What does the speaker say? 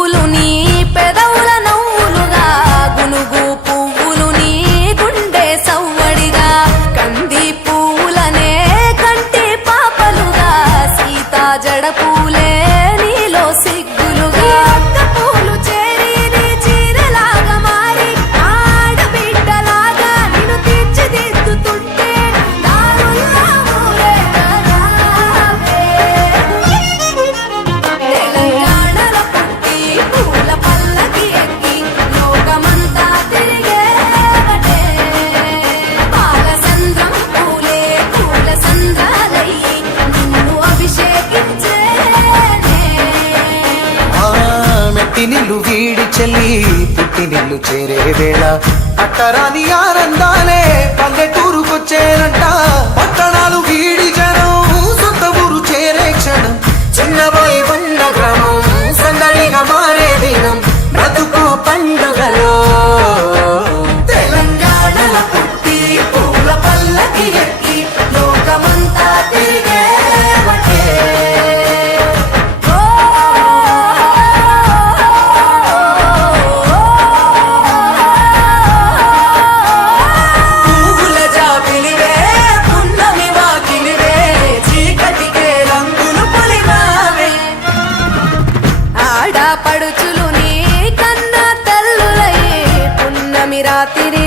పువ్వులు నీ పెదవుల నవ్వులుగా గునుగు పువ్వులు నీ గుండె సవ్వడిగా కంది పువ్వులనే కంటి పాపలుగా సీతా జడ పూలే నీలో సిగ్గులుగా పూలు చేరి నీ చీరలాగా మారి ఆడబిడ్డలాగా నిన్ను తీర్చిదిద్దుతుంటే దారుల్లా ఊరేగారావే. తెలంగాణలో పుట్టి పూల పల్లకి ఎక్కి లోకమంతా తిరిగేవటే పాలసంద్రం పూలే పూల సంద్రాలయ్యి నిన్ను అభిషేకించేనే. మెట్టి నిల్లు వీడి చెల్లి పుట్టి నిల్లు చేరే వేళ పట్టరాని ఆనందాలే పల్లెటూరుకొచ్చేనంట. పట్టణాలు వీడి జనం సొంత ఊరు చేరే క్షణం చిన్నబోయి ఉన్న గ్రామం సందడిగా మారే దినం బ్రతుకు పండుగలో. తెలంగాణలో పుట్టి పూల పల్లకి ఎక్కి లోకమంతా తిరిగేవటే. పువ్వుల జాబిలివే పున్నమి వాకిలివే చీకటికే రంగులు పొలిమావే. ఆడపడుచులు నీ కన్న తల్లులయ్యే పున్నమి రాత్రి